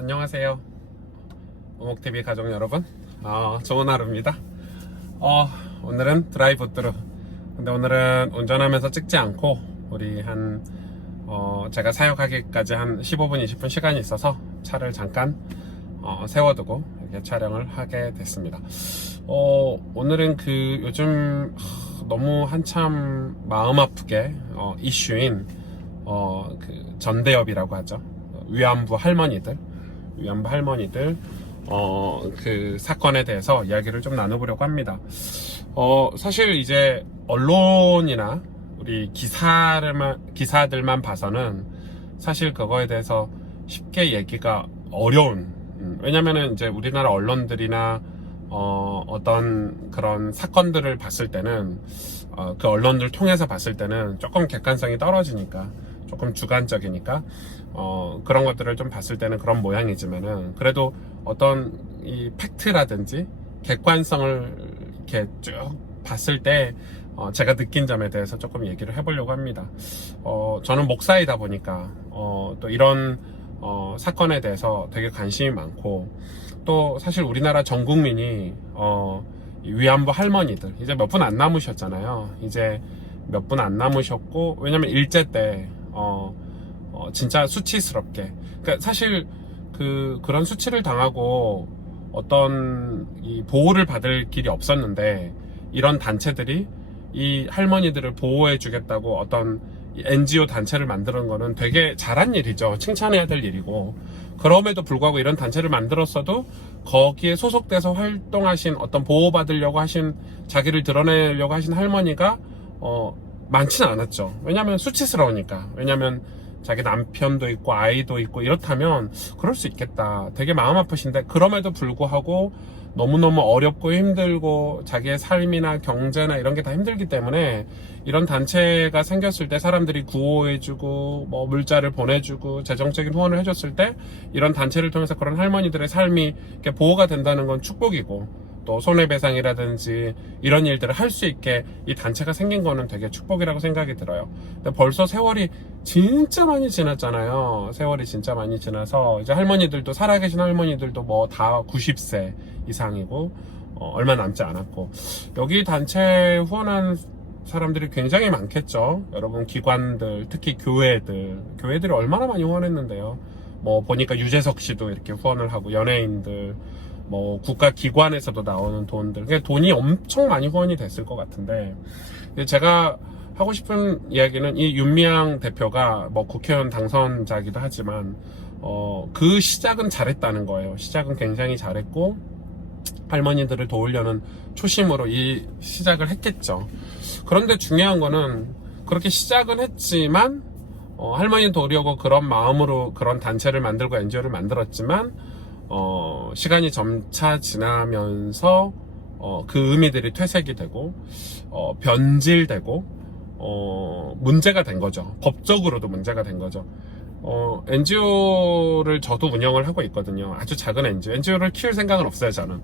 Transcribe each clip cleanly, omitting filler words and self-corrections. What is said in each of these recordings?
안녕하세요. 오목TV 가족 여러분. 좋은 하루입니다. 오늘은 드라이브스루. 근데 오늘은 운전하면서 찍지 않고, 우리 제가 사역하기까지 한 15분, 20분 시간이 있어서 차를 잠깐, 세워두고 이렇게 촬영을 하게 됐습니다. 오늘은 요즘 너무 한참 마음 아프게, 이슈인, 전대협이라고 하죠. 위안부 할머니들, 그 사건에 대해서 이야기를 좀 나눠보려고 합니다. 사실 이제 언론이나 우리 기사들만 봐서는 사실 그거에 대해서 쉽게 얘기가 어려운, 왜냐면은 이제 우리나라 언론들이나 어떤 그런 사건들을 봤을 때는 그 언론들 통해서 봤을 때는 조금 객관성이 떨어지니까, 조금 주관적이니까 그런 것들을 좀 봤을 때는 그런 모양이지만은, 그래도 어떤 이 팩트라든지 객관성을 이렇게 쭉 봤을 때 제가 느낀 점에 대해서 조금 얘기를 해보려고 합니다. 저는 목사이다 보니까 또 이런 사건에 대해서 되게 관심이 많고, 또 사실 우리나라 전 국민이 위안부 할머니들 이제 몇 분 안 남으셨잖아요. 이제 몇 분 안 남으셨고, 왜냐면 일제 때 진짜 수치스럽게, 그러니까 사실 그런 수치를 당하고 어떤 이 보호를 받을 길이 없었는데, 이런 단체들이 이 할머니들을 보호해 주겠다고 어떤 NGO 단체를 만드는 거는 되게 잘한 일이죠. 칭찬해야 될 일이고, 그럼에도 불구하고 이런 단체를 만들었어도 거기에 소속돼서 활동하신, 어떤 보호받으려고 하신, 자기를 드러내려고 하신 할머니가 많지는 않았죠. 왜냐면 수치스러우니까. 왜냐면 자기 남편도 있고 아이도 있고 이렇다면 그럴 수 있겠다. 되게 마음 아프신데, 그럼에도 불구하고 너무너무 어렵고 힘들고 자기의 삶이나 경제나 이런 게 다 힘들기 때문에, 이런 단체가 생겼을 때 사람들이 구호해주고 뭐 물자를 보내주고 재정적인 후원을 해줬을 때, 이런 단체를 통해서 그런 할머니들의 삶이 이렇게 보호가 된다는 건 축복이고, 또 손해배상이라든지 이런 일들을 할 수 있게 이 단체가 생긴 거는 되게 축복이라고 생각이 들어요. 근데 벌써 세월이 진짜 많이 지났잖아요. 세월이 진짜 많이 지나서 이제 할머니들도, 살아계신 할머니들도 뭐 다 90세 이상이고 얼마 남지 않았고, 여기 단체 후원한 사람들이 굉장히 많겠죠. 여러분, 기관들, 특히 교회들이 얼마나 많이 후원했는데요. 뭐 보니까 유재석 씨도 이렇게 후원을 하고, 연예인들, 뭐 국가기관에서도 나오는 돈들, 그러니까 돈이 엄청 많이 후원이 됐을 것 같은데, 제가 하고 싶은 이야기는, 이 윤미향 대표가 뭐 국회의원 당선자기도 하지만 그 시작은 잘했다는 거예요. 시작은 굉장히 잘했고, 할머니들을 도우려는 초심으로 이 시작을 했겠죠. 그런데 중요한 거는, 그렇게 시작은 했지만 할머니 도우려고 그런 마음으로 그런 단체를 만들고 NGO를 만들었지만, 시간이 점차 지나면서 그 의미들이 퇴색이 되고 변질되고 문제가 된 거죠. 법적으로도 문제가 된 거죠. NGO를 저도 운영을 하고 있거든요. 아주 작은 NGO를 키울 생각은 없어요, 저는.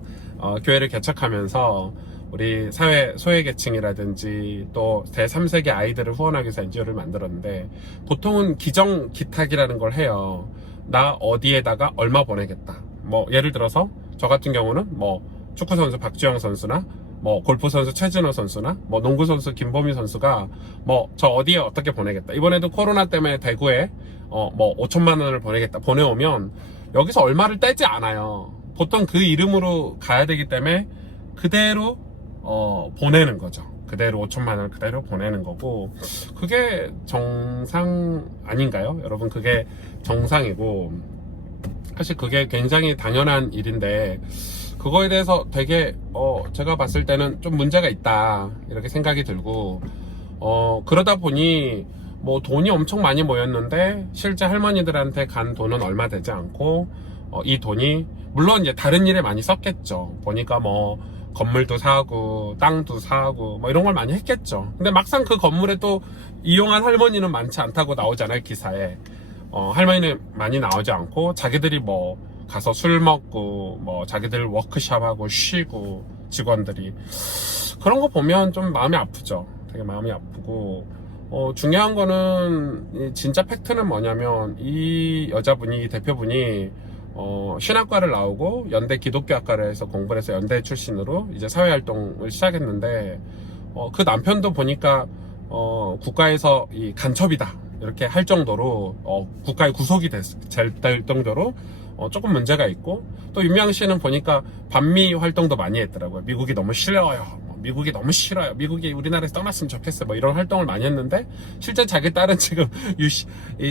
교회를 개척하면서 우리 사회 소외계층이라든지 또 제3세계 아이들을 후원하기 위해서 NGO를 만들었는데, 보통은 기정기탁이라는 걸 해요. 나 어디에다가 얼마 보내겠다. 뭐 예를 들어서 저 같은 경우는 뭐 축구선수 박주영 선수나 뭐 골프선수 최진호 선수나 뭐 농구선수 김보미 선수가 뭐 저 어디에 어떻게 보내겠다, 이번에도 코로나 때문에 대구에 뭐 5천만 원을 보내겠다, 보내오면 여기서 얼마를 떼지 않아요. 보통 그 이름으로 가야 되기 때문에 그대로 보내는 거죠. 그대로 5천만 원을 그대로 보내는 거고, 그게 정상 아닌가요? 여러분, 그게 정상이고, 사실 그게 굉장히 당연한 일인데, 그거에 대해서 되게 제가 봤을 때는 좀 문제가 있다, 이렇게 생각이 들고, 그러다 보니 뭐 돈이 엄청 많이 모였는데 실제 할머니들한테 간 돈은 얼마 되지 않고, 이 돈이 물론 이제 다른 일에 많이 썼겠죠. 보니까 뭐 건물도 사고 땅도 사고 뭐 이런 걸 많이 했겠죠. 근데 막상 그 건물에 또 이용한 할머니는 많지 않다고 나오잖아요, 기사에. 할머니는 많이 나오지 않고, 자기들이 뭐 가서 술 먹고 뭐 자기들 워크숍하고 쉬고, 직원들이. 그런 거 보면 좀 마음이 아프죠. 되게 마음이 아프고, 중요한 거는 진짜 팩트는 뭐냐면, 이 여자분이, 이 대표분이 신학과를 나오고 연대 기독교학과를 해서 공부를 해서 연대 출신으로 이제 사회활동을 시작했는데, 그 남편도 보니까, 국가에서 이 간첩이다. 이렇게 할 정도로, 국가에 구속이 될 정도로, 조금 문제가 있고, 또 윤미향 씨는 보니까 반미 활동도 많이 했더라고요. 미국이 너무 싫어요. 미국이 너무 싫어요. 미국이 우리나라에서 떠났으면 좋겠어요. 뭐 이런 활동을 많이 했는데, 실제 자기 딸은 지금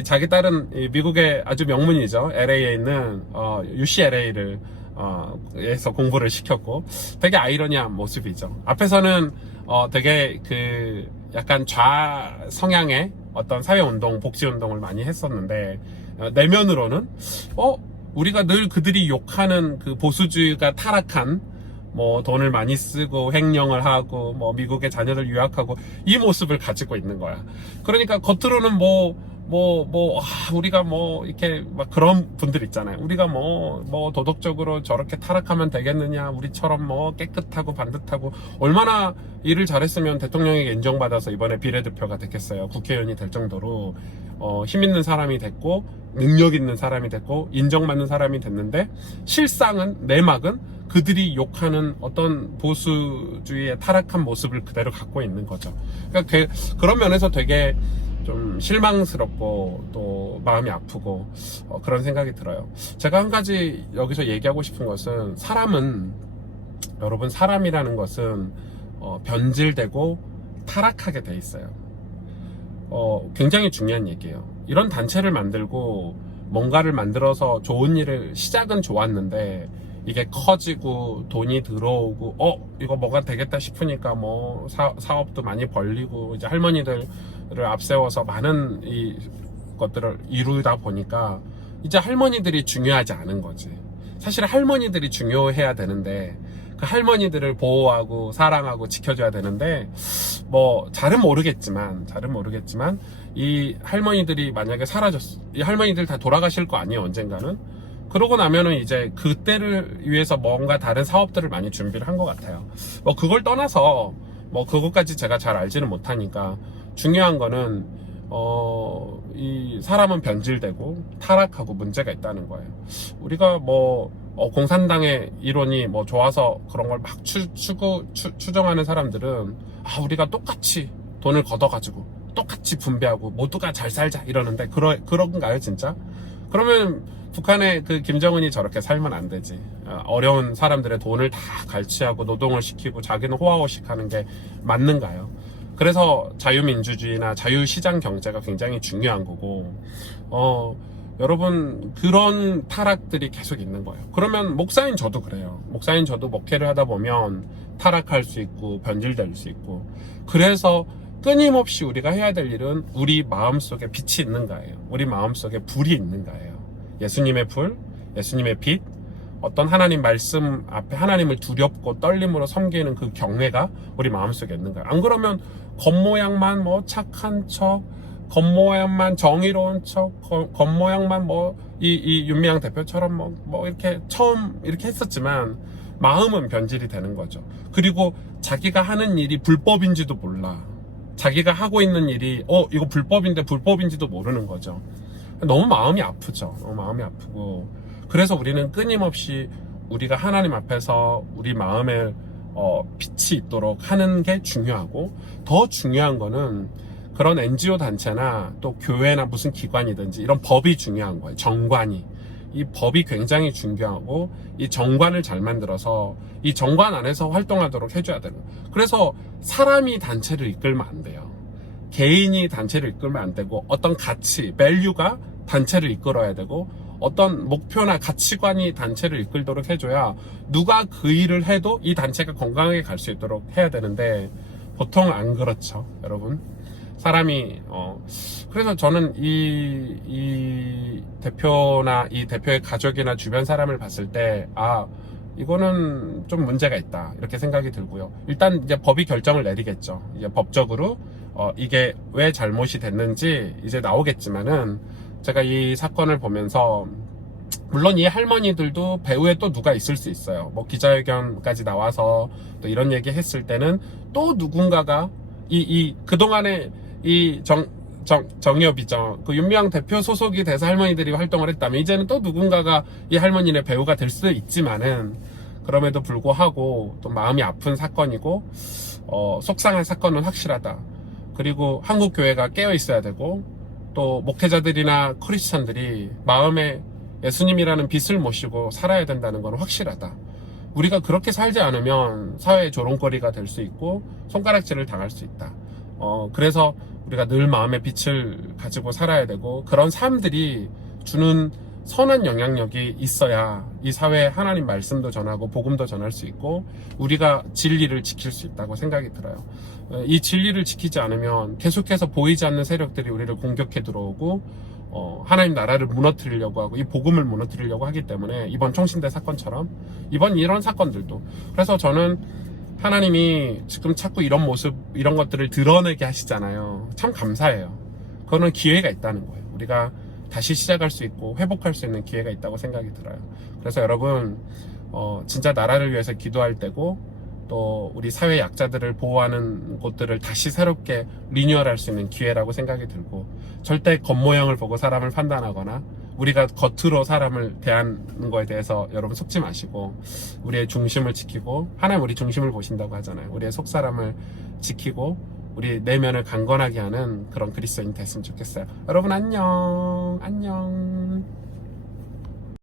자기 딸은 미국의 아주 명문이죠. LA에 있는 UCLA를 에서 공부를 시켰고, 되게 아이러니한 모습이죠. 앞에서는 되게 그 약간 좌성향의 어떤 사회운동, 복지운동을 많이 했었는데, 내면으로는 우리가 늘 그들이 욕하는 그 보수주의가 타락한, 뭐 돈을 많이 쓰고 횡령을 하고 뭐 미국의 자녀들 유학하고 이 모습을 가지고 있는 거야. 그러니까 겉으로는 우리가 뭐 이렇게 막 그런 분들 있잖아요. 우리가 뭐 도덕적으로 저렇게 타락하면 되겠느냐, 우리처럼 뭐 깨끗하고 반듯하고, 얼마나 일을 잘했으면 대통령에게 인정받아서 이번에 비례대표가 됐겠어요. 국회의원이 될 정도로 힘 있는 사람이 됐고 능력 있는 사람이 됐고 인정받는 사람이 됐는데, 실상은, 내막은 그들이 욕하는 어떤 보수주의의 타락한 모습을 그대로 갖고 있는 거죠. 그러니까 그런 면에서 되게 좀 실망스럽고 또 마음이 아프고 그런 생각이 들어요. 제가 한 가지 여기서 얘기하고 싶은 것은, 여러분, 사람이라는 것은 변질되고 타락하게 돼 있어요. 굉장히 중요한 얘기예요. 이런 단체를 만들고 뭔가를 만들어서 좋은 일을, 시작은 좋았는데 이게 커지고 돈이 들어오고 이거 뭐가 되겠다 싶으니까 뭐 사업도 많이 벌리고 이제 할머니들을 앞세워서 많은 이 것들을 이루다 보니까 이제 할머니들이 중요하지 않은 거지. 사실 할머니들이 중요해야 되는데, 그 할머니들을 보호하고 사랑하고 지켜줘야 되는데, 뭐 잘은 모르겠지만 이 할머니들이 만약에 이 할머니들 다 돌아가실 거 아니에요, 언젠가는. 그러고 나면은 이제 그때를 위해서 뭔가 다른 사업들을 많이 준비를 한 것 같아요. 뭐 그걸 떠나서 뭐 그것까지 제가 잘 알지는 못하니까, 중요한 거는 이 사람은 변질되고 타락하고 문제가 있다는 거예요. 우리가 뭐 공산당의 이론이 뭐 좋아서 그런 걸 막 추정하는 사람들은, 우리가 똑같이 돈을 걷어가지고 똑같이 분배하고 모두가 잘 살자 이러는데, 그런가요 진짜? 그러면 북한의 그 김정은이 저렇게 살면 안 되지. 어려운 사람들의 돈을 다 갈취하고 노동을 시키고 자기는 호화호식 하는 게 맞는가요? 그래서 자유민주주의나 자유시장 경제가 굉장히 중요한 거고, 여러분, 그런 타락들이 계속 있는 거예요. 그러면 목사인 저도 그래요. 목사인 저도 목회를 하다 보면 타락할 수 있고 변질될 수 있고, 그래서 끊임없이 우리가 해야 될 일은 우리 마음속에 빛이 있는가예요. 우리 마음속에 불이 있는가예요. 예수님의 불, 예수님의 빛, 어떤 하나님 말씀 앞에 하나님을 두렵고 떨림으로 섬기는 그 경외가 우리 마음속에 있는가요? 안 그러면 겉모양만 뭐 착한 척, 겉모양만 정의로운 척, 겉모양만 이 윤미향 대표처럼 뭐 이렇게 처음 이렇게 했었지만 마음은 변질이 되는 거죠. 그리고 자기가 하는 일이 불법인지도 몰라. 자기가 하고 있는 일이 이거 불법인지도 모르는 거죠. 너무 마음이 아프죠. 너무 마음이 아프고, 그래서 우리는 끊임없이 우리가 하나님 앞에서 우리 마음에 빛이 있도록 하는 게 중요하고, 더 중요한 거는 그런 NGO 단체나 또 교회나 무슨 기관이든지 이런 법이 중요한 거예요. 정관이. 이 법이 굉장히 중요하고, 이 정관을 잘 만들어서 이 정관 안에서 활동하도록 해줘야 되는 거예요. 그래서 사람이 단체를 이끌면 안 돼요. 개인이 단체를 이끌면 안 되고, 어떤 가치, 밸류가 단체를 이끌어야 되고, 어떤 목표나 가치관이 단체를 이끌도록 해줘야 누가 그 일을 해도 이 단체가 건강하게 갈 수 있도록 해야 되는데, 보통 안 그렇죠, 여러분. 사람이 그래서 저는 이 대표나 이 대표의 가족이나 주변 사람을 봤을 때, 이거는 좀 문제가 있다, 이렇게 생각이 들고요. 일단 이제 법이 결정을 내리겠죠. 이제 법적으로 이게 왜 잘못이 됐는지 이제 나오겠지만은, 제가 이 사건을 보면서, 물론 이 할머니들도 배후에 또 누가 있을 수 있어요. 뭐 기자회견까지 나와서 또 이런 얘기 했을 때는 또 누군가가 그동안에 정엽이죠. 그 윤미향 대표 소속이 돼서 할머니들이 활동을 했다면 이제는 또 누군가가 이 할머니네 배우가 될 수 있지만은 그럼에도 불구하고 또 마음이 아픈 사건이고 속상한 사건은 확실하다. 그리고 한국 교회가 깨어 있어야 되고 또 목회자들이나 크리스천들이 마음에 예수님이라는 빛을 모시고 살아야 된다는 건 확실하다. 우리가 그렇게 살지 않으면 사회의 조롱거리가 될 수 있고 손가락질을 당할 수 있다. 그래서 우리가 늘 마음의 빛을 가지고 살아야 되고 그런 삶들이 주는 선한 영향력이 있어야 이 사회에 하나님 말씀도 전하고 복음도 전할 수 있고 우리가 진리를 지킬 수 있다고 생각이 들어요. 이 진리를 지키지 않으면 계속해서 보이지 않는 세력들이 우리를 공격해 들어오고 하나님 나라를 무너뜨리려고 하고 이 복음을 무너뜨리려고 하기 때문에 이번 총신대 사건처럼 이번 이런 사건들도 그래서 저는 하나님이 지금 자꾸 이런 모습 이런 것들을 드러내게 하시잖아요. 참 감사해요. 그거는 기회가 있다는 거예요. 우리가 다시 시작할 수 있고 회복할 수 있는 기회가 있다고 생각이 들어요. 그래서 여러분 진짜 나라를 위해서 기도할 때고 또 우리 사회 약자들을 보호하는 곳들을 다시 새롭게 리뉴얼할 수 있는 기회라고 생각이 들고 절대 겉모양을 보고 사람을 판단하거나 우리가 겉으로 사람을 대하는 거에 대해서 여러분 속지 마시고 우리의 중심을 지키고 하나님 우리 중심을 보신다고 하잖아요. 우리의 속사람을 지키고 우리 내면을 강건하게 하는 그런 그리스도인 됐으면 좋겠어요. 여러분 안녕.